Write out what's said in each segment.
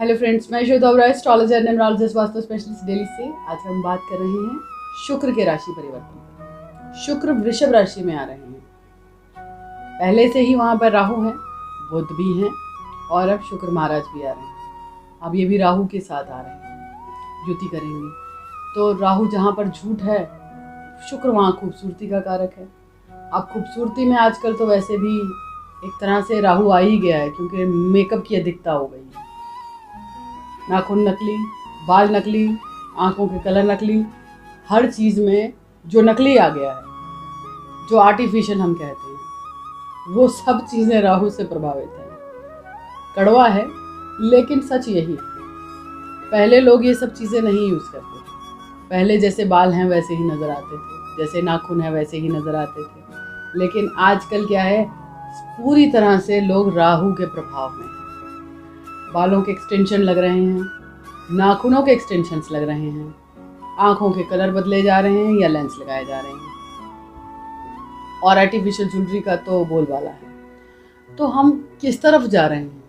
Hello friends, मैं Shweta Oberoi, astrologer and numerologist, vastu specialist Delhi से। आज हम बात कर रहे हैं शुक्र के राशि परिवर्तन पर। शुक्र वृषभ राशि में आ रहे हैं। पहले से ही वहाँ पर राहु हैं, बुध भी हैं और अब शुक्र महाराज भी आ रहे हैं। अब ये भी राहु के साथ आ रहे हैं, युति करेंगे। तो राहु जहाँ पर झूठ है, शुक्र वहाँ खूबसूरती का कारक है। अब खूबसूरती में आजकल तो वैसे भी एक तरह से राहु आ ही गया है, क्योंकि मेकअप की अधिकता हो गई है। नाखून नकली, बाल नकली, आंखों के कलर नकली, हर चीज़ में जो नकली आ गया है, जो आर्टिफिशियल हम कहते हैं, वो सब चीज़ें राहु से प्रभावित हैं। कड़वा है लेकिन सच यही है। पहले लोग ये सब चीज़ें नहीं यूज़ करते थे। पहले जैसे बाल हैं वैसे ही नज़र आते थे, जैसे नाखून है वैसे ही नज़र आते थे। लेकिन आजकल क्या है, पूरी तरह से लोग राहु के प्रभाव में हैं। बालों के एक्सटेंशन लग रहे हैं, नाखूनों के एक्सटेंशंस लग रहे हैं, आंखों के कलर बदले जा रहे हैं या लेंस लगाए जा रहे हैं, और आर्टिफिशियल ज्वेलरी का तो बोलबाला है। तो हम किस तरफ जा रहे हैं?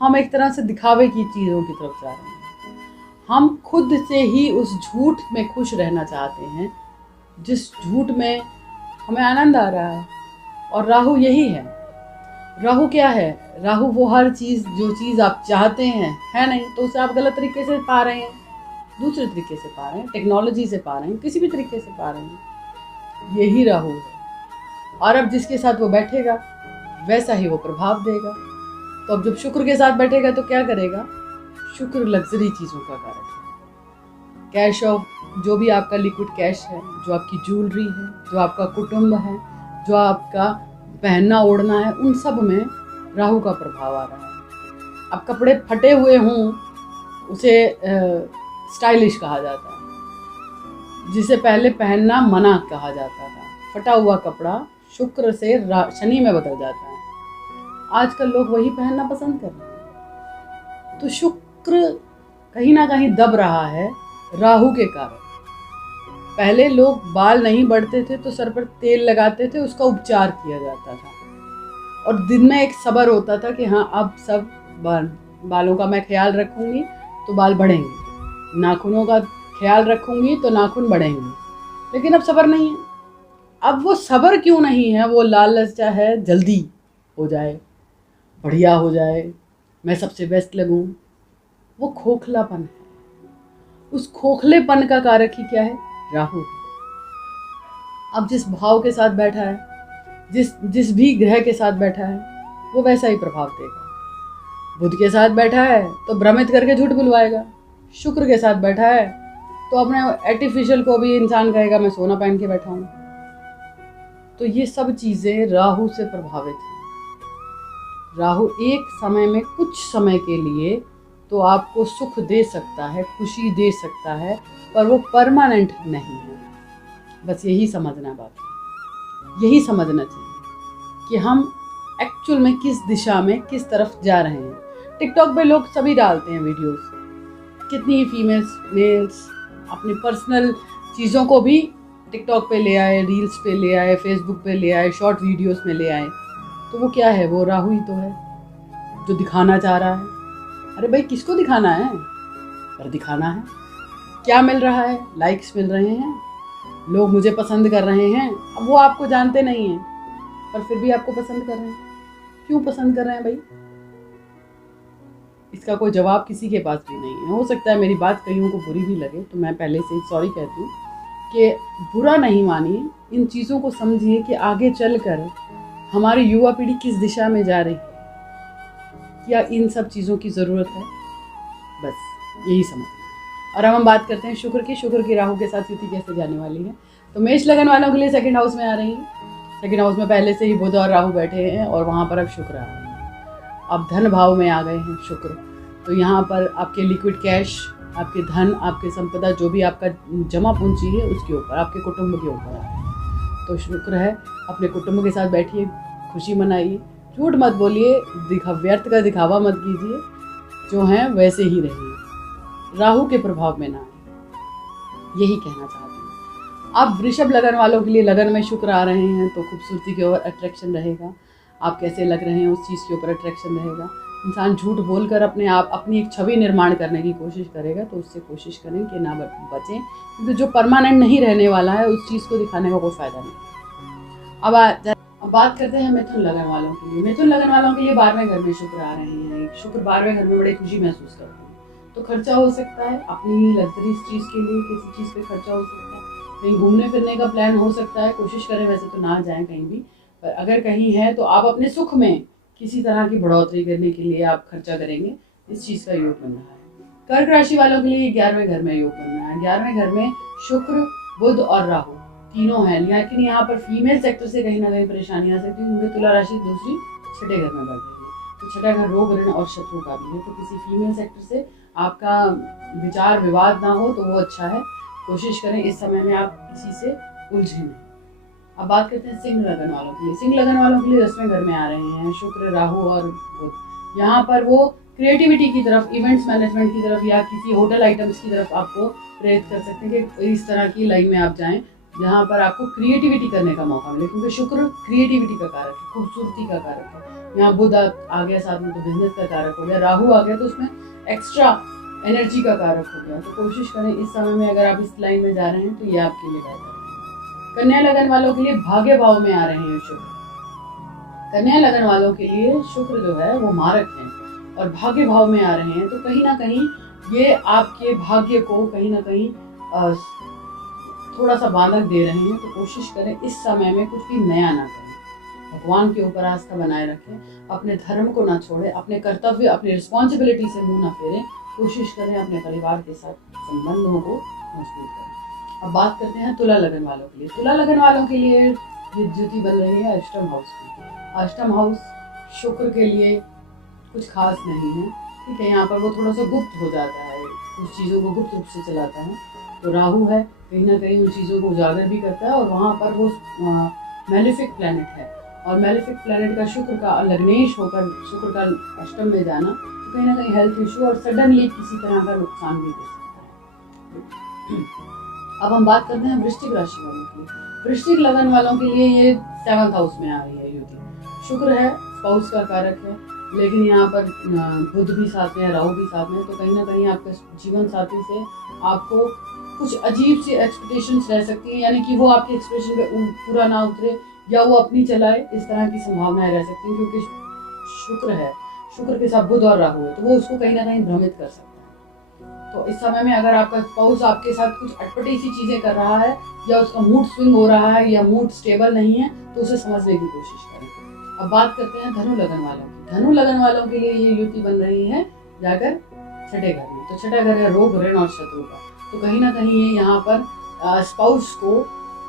हम एक तरह से दिखावे की चीज़ों की तरफ जा रहे हैं। हम खुद से ही उस झूठ में खुश रहना चाहते हैं, जिस झूठ में हमें आनंद आ रहा है। और राहु यही है। राहु क्या है? राहु वो हर चीज़, जो चीज़ आप चाहते हैं है नहीं, तो उसे आप गलत तरीके से पा रहे हैं, दूसरे तरीके से पा रहे हैं, टेक्नोलॉजी से पा रहे हैं, किसी भी तरीके से पा रहे हैं। यही राहु है। और अब जिसके साथ वो बैठेगा वैसा ही वो प्रभाव देगा। तो अब जब शुक्र के साथ बैठेगा तो क्या करेगा? शुक्र लग्जरी चीज़ों का कारक है। कैश ऑफ, जो भी आपका लिक्विड कैश है, जो आपकी ज्वेलरी है, जो आपका कुटुंब है, जो आपका पहनना ओढ़ना है, उन सब में राहु का प्रभाव आ रहा है। अब कपड़े फटे हुए हों, उसे स्टाइलिश कहा जाता है, जिसे पहले पहनना मना कहा जाता था। फटा हुआ कपड़ा शुक्र से शनि में बदल जाता है। आजकल लोग वही पहनना पसंद कर रहे हैं। तो शुक्र कहीं ना कहीं दब रहा है राहु के कारण। पहले लोग बाल नहीं बढ़ते थे तो सर पर तेल लगाते थे, उसका उपचार किया जाता था, और दिन में एक सब्र होता था कि हाँ अब सब बालों का मैं ख्याल रखूंगी तो बाल बढ़ेंगे, नाखूनों का ख्याल रखूंगी तो नाखून बढ़ेंगे। लेकिन अब सब्र नहीं है। अब वो सब्र क्यों नहीं है? वो लालचा है, जल्दी हो जाए, बढ़िया हो जाए, मैं सबसे बेस्ट लगूं। वो खोखलापन है। उस खोखलेपन का कारक ही क्या है? राहु। अब जिस भाव के साथ बैठा है, जिस भी ग्रह के साथ बैठा है, वो वैसा ही प्रभाव देगा। बुध के साथ बैठा है तो भ्रमित करके झूठ बुलवाएगा। शुक्र के साथ बैठा है तो अपने आर्टिफिशियल को भी इंसान कहेगा मैं सोना पहन के बैठा हूँ। तो ये सब चीज़ें राहु से प्रभावित हैं। राहु एक समय में, कुछ समय के लिए तो आपको सुख दे सकता है, खुशी दे सकता है, पर वो परमानेंट नहीं है। बस यही समझना बात है। यही समझना चाहिए कि हम एक्चुअल में किस दिशा में, किस तरफ जा रहे हैं। टिकटॉक पे लोग सभी डालते हैं वीडियोस। कितनी ही फीमेल्स, मेल्स अपनी पर्सनल चीज़ों को भी टिकटॉक पे ले आए, रील्स पे ले आए, फेसबुक पे ले आए, शॉर्ट वीडियोस में ले आए। तो वो क्या है? वो राहु ही तो है जो दिखाना चाह रहा है। अरे भाई, किसको दिखाना है? पर दिखाना है। क्या मिल रहा है? लाइक्स मिल रहे हैं, लोग मुझे पसंद कर रहे हैं। अब वो आपको जानते नहीं हैं, पर फिर भी आपको पसंद कर रहे हैं। क्यों पसंद कर रहे हैं भाई? इसका कोई जवाब किसी के पास भी नहीं है। हो सकता है मेरी बात कईयों को बुरी भी लगे, तो मैं पहले से ही सॉरी कहती हूँ कि बुरा नहीं मानिए, इन चीज़ों को समझिए कि आगे चलकर हमारी युवा पीढ़ी किस दिशा में जा रही है, क्या इन सब चीज़ों की ज़रूरत है। बस यही समझना है। और अब हम बात करते हैं शुक्र की। शुक्र की राहु के साथ युति कैसे जाने वाली है। तो मेष लगन वालों के लिए सेकंड हाउस में आ रही है। सेकंड हाउस में पहले से ही बुध और राहु बैठे हैं, और वहाँ पर अब शुक्र आ रहे हैं। अब धन भाव में आ गए हैं शुक्र। तो यहाँ पर आपके लिक्विड कैश, आपके धन, आपके संपदा, जो भी आपका जमा पूंजी है, उसके ऊपर, आपके कुटुंब के ऊपर आ रहे हैं। तो शुक्र है, अपने कुटुंब के साथ बैठिए, खुशी मनाइए, झूठ मत बोलिए, व्यर्थ का दिखावा मत कीजिए, जो हैं वैसे ही रहिए, राहु के प्रभाव में ना आए। यही कहना चाहती हूँ। अब वृषभ लगन वालों के लिए लगन में शुक्र आ रहे हैं, तो खूबसूरती के ओर अट्रैक्शन रहेगा। आप कैसे लग रहे हैं उस चीज़ के ऊपर अट्रैक्शन रहेगा। इंसान झूठ बोलकर अपनी एक छवि निर्माण करने की कोशिश करेगा, तो उससे कोशिश करें कि ना बचें, क्योंकि जो परमानेंट नहीं रहने वाला है उस चीज़ को दिखाने का कोई फ़ायदा नहीं। अब बात करते हैं मिथुन लगन वालों के लिए। मिथुन लगन वालों के लिए 12वें घर में शुक्र आ रहे हैं। शुक्र 12वें घर में बड़ी खुशी महसूस करते हैं, तो खर्चा हो सकता है अपनी लग्जरी चीज़ के लिए, किसी चीज़ पे खर्चा हो सकता है, कहीं घूमने फिरने का प्लान हो सकता है। कोशिश करें, वैसे तो ना जाएं कहीं भी, पर अगर कहीं है तो आप अपने सुख में किसी तरह की बढ़ोतरी करने के लिए आप खर्चा करेंगे, इस चीज़ का योग बन रहा है। कर्क राशि वालों के लिए 11वें घर में योग बन रहा है। 11वें घर में शुक्र, बुध और राहु तीनों हैं, लेकिन यहाँ पर फीमेल सेक्टर से कहीं ना कहीं परेशानी आ सकती है, क्योंकि तुला राशि दूसरी छठे घर में बढ़ रही है। तो छठा घर रोग, ऋण और शत्रु का भी है, तो किसी फीमेल सेक्टर से आपका विचार विवाद ना हो तो वो अच्छा है। कोशिश करें इस समय में आप किसी से उलझे नहीं। अब बात करते हैं सिंह लगन वालों के लिए। सिंह लगन वालों के लिए 10वें घर में आ रहे हैं शुक्र, राहु और बुध। यहाँ पर वो क्रिएटिविटी की तरफ, इवेंट्स मैनेजमेंट की तरफ या किसी होटल आइटम्स की तरफ आपको प्रेरित कर सकते हैं कि इस तरह की लाइन में आप जाएं जहाँ पर आपको क्रिएटिविटी करने का मौका मिले, क्योंकि शुक्र क्रिएटिविटी का कारक है, खूबसूरती का कारक है। यहाँ बुध आ गया साथ में, तो बिजनेस का कारक हो गया। राहु आ गया तो उसमें एक्स्ट्रा एनर्जी का कारक हो गया। तो कोशिश करें इस समय में, अगर आप इस लाइन में जा रहे हैं तो ये आपके लिए बेहतर है। कन्या लगन वालों के लिए भाग्य भाव में आ रहे हैं शुक्र। कन्या लगन वालों के लिए शुक्र जो है वो मारक है और भाग्य भाव में आ रहे हैं, तो कहीं ना कहीं ये आपके भाग्य को कहीं ना कहीं थोड़ा सा बाधक दे रहे हैं। तो कोशिश करें इस समय में कुछ भी नया ना करें, भगवान के ऊपर आस्था बनाए रखें, अपने धर्म को ना छोड़ें, अपने कर्तव्य, अपनी रिस्पॉन्सिबिलिटी से मुंह ना फेरें। कोशिश करें अपने परिवार के साथ संबंधों को मजबूत करें। अब बात करते हैं तुला लगन वालों के लिए। तुला लगन वालों के लिए ये ज्योति बन रही है अष्टम हाउस की। अष्टम हाउस शुक्र के लिए कुछ खास नहीं है, ठीक है। यहाँ पर वो थोड़ा सा गुप्त हो जाता है, कुछ चीज़ों को गुप्त रूप से चलाता है। तो राहु है, कहीं ना कहीं उन चीज़ों को उजागर भी करता है, और वहाँ पर वो मैलेफिक प्लैनेट है, और मैलेफिक प्लैनेट का शुक्र का लग्नेश होकर शुक्र का अष्टम में जाना, तो कहीं ना कहीं हेल्थ इशू और सडनली किसी तरह का नुकसान भी दे सकता है। अब हम बात करते हैं वृश्चिक राशि वालों की। वृश्चिक लगन वालों के लिए ये 7th हाउस में आ रही है युति। शुक्र है, स्पाउस का कारक है, लेकिन यहाँ पर बुध भी साथ में है, राहु भी साथ में है। तो कहीं ना कहीं आपके जीवन साथी से आपको कुछ अजीब सी एक्सपेक्टेशंस रह सकती हैं, यानी कि वो आपके एक्सप्रेशन पे पूरा ना उतरे या वो अपनी चलाए, इस तरह की संभावनाएं रह सकती हैं, क्योंकि शुक्र है, शुक्र के साथ बुध और राहु है, तो वो उसको कहीं ना कहीं भ्रमित कर सकता है। तो इस समय में अगर आपका स्पाउस आपके साथ कुछ अटपटी सी चीजें कर रहा है, या उसका मूड स्विंग हो रहा है, या मूड स्टेबल नहीं है, तो उसे समझने की कोशिश करें। अब बात करते हैं धनु लगन वालों की। धनु लगन वालों के लिए ये युति बन रही है जाकर छठे घर में। तो छठा घर है रोग, ऋण और शत्रु का। तो कहीं ना कहीं ये यहाँ पर स्पाउस को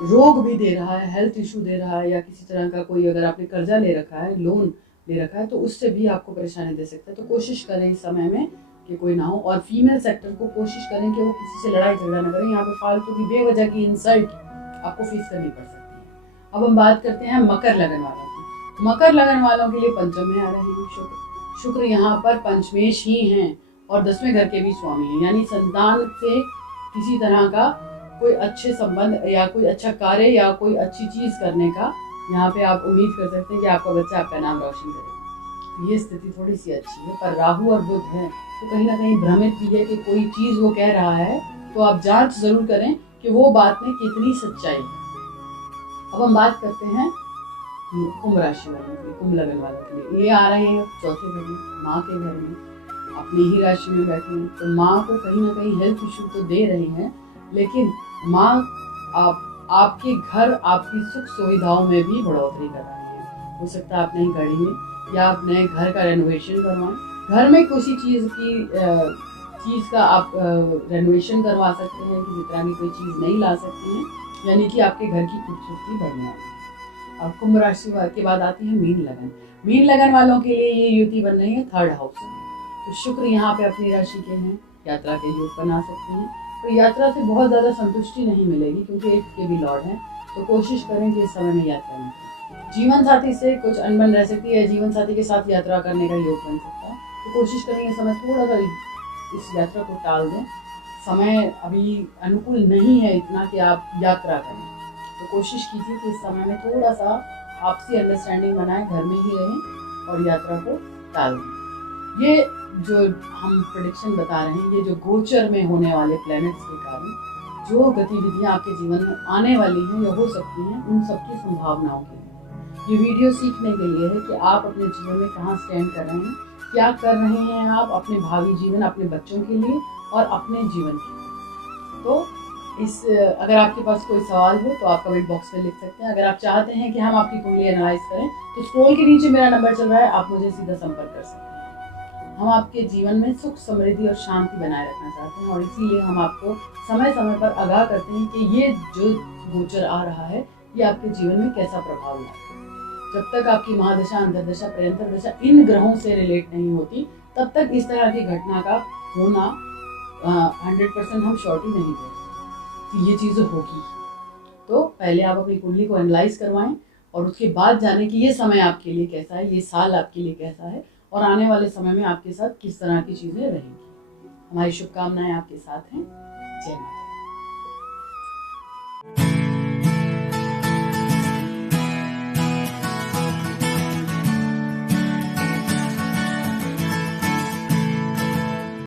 रोग भी दे रहा है, हेल्थ इशू दे रहा है, या किसी तरह का कोई, अगर आपने कर्जा ले रखा है, लोन ले रखा है, तो उससे भी आपको परेशानी दे सकता है। तो कोशिश करें इस समय में कि कोई ना हो, और फीमेल सेक्टर को कोशिश करें कि वो किसी से लड़ाई झगड़ा ना करें। यहाँ पे फालतू की बेवजह की इंसल्ट आपको फेस करनी पड़ सकती है। अब हम बात करते हैं मकर लगन वालों की। मकर लगन वालों के लिए पंचम में आ रहे हैं शुक्र। शुक्र यहाँ पर पंचमेश ही हैं और 10वें घर के भी स्वामी हैं, यानी संतान से किसी तरह का कोई अच्छे संबंध या कोई अच्छा कार्य या कोई अच्छी चीज़ करने का यहाँ पे आप उम्मीद कर सकते हैं कि आपका बच्चा आपका नाम रोशन करेगा। ये स्थिति थोड़ी सी अच्छी है, पर राहु और बुध है, तो कहीं ना कहीं भ्रमित भी है कि कोई चीज़ वो कह रहा है, तो आप जांच जरूर करें कि वो बात में कितनी सच्चाई है। अब हम बात करते हैं कुंभ राशि वालों के लिए, कुंभ लगन वालों के लिए। ये आ रहे हैं चौथे घर में, माँ के घर में, अपनी ही राशि में बैठे हैं। तो माँ को कहीं ना कहीं हेल्थ इशू तो दे रही हैं, लेकिन माँ आपके घर, आपकी सुख सुविधाओं में भी बढ़ोतरी कर रही है। हो सकता है आप नई गाड़ी में या आप नए घर का रेनोवेशन करवाएं, घर में किसी चीज़ का आप रेनोवेशन करवा सकते हैं, किसी तरह की कोई चीज़ नहीं ला सकते हैं, यानी कि आपके घर की खूबसूरती बढ़ने वाली है। अब कुंभ राशि के बाद आती है मीन लगन। मीन लगन वालों के लिए ये युति बन रही है 3rd हाउस में। तो शुक्र यहाँ पे अपनी राशि के हैं, यात्रा के योग बना सकते हैं, तो यात्रा से बहुत ज़्यादा संतुष्टि नहीं मिलेगी, क्योंकि 8th के भी लॉर्ड हैं। तो कोशिश करें कि इस समय में यात्रा न करें। जीवन साथी से कुछ अनबन रह सकती है, जीवन साथी के साथ यात्रा करने का योग बन सकता है। तो कोशिश करें इस समय थोड़ा सा इस यात्रा को टाल दें, समय अभी अनुकूल नहीं है इतना कि आप यात्रा करें। तो कोशिश कीजिए कि इस समय में थोड़ा सा आपसी अंडरस्टैंडिंग बनाएं, घर में ही रहें और यात्रा को टाल दें। ये जो हम प्रेडिक्शन बता रहे हैं, ये जो गोचर में होने वाले प्लैनेट्स के कारण जो गतिविधियां आपके जीवन में आने वाली हैं या हो सकती हैं, उन सबकी संभावनाओं के लिए ये वीडियो सीखने के लिए है कि आप अपने जीवन में कहाँ स्टैंड कर रहे हैं, क्या कर रहे हैं आप अपने भावी जीवन, अपने बच्चों के लिए और अपने जीवन के लिए। तो अगर आपके पास कोई सवाल हो तो आप कमेंट बॉक्स में लिख सकते हैं। अगर आप चाहते हैं कि हम आपकी कुंडली एनालाइज करें तो स्क्रॉल के नीचे मेरा नंबर चल रहा है, आप मुझे सीधा संपर्क कर सकते हैं। हम आपके जीवन में सुख, समृद्धि और शांति बनाए रखना चाहते हैं और इसीलिए हम आपको समय समय पर आगाह करते हैं कि ये जो गोचर आ रहा है ये आपके जीवन में कैसा प्रभाव लाएगा। जब तक आपकी महादशा, अंतर्दशा, प्रयंतर दशा इन ग्रहों से रिलेट नहीं होती, तब तक इस तरह की घटना का होना 100% हम श्योरिटी नहीं दे कि ये चीज़ होगी। तो पहले आप अपनी कुंडली को एनालाइज करवाएं और उसके बाद जाने कि ये समय आपके लिए कैसा है, ये साल आपके लिए कैसा है और आने वाले समय में आपके साथ किस तरह की चीज़ें रहेंगी। हमारी शुभकामनाएं आपके साथ हैं। जय माता।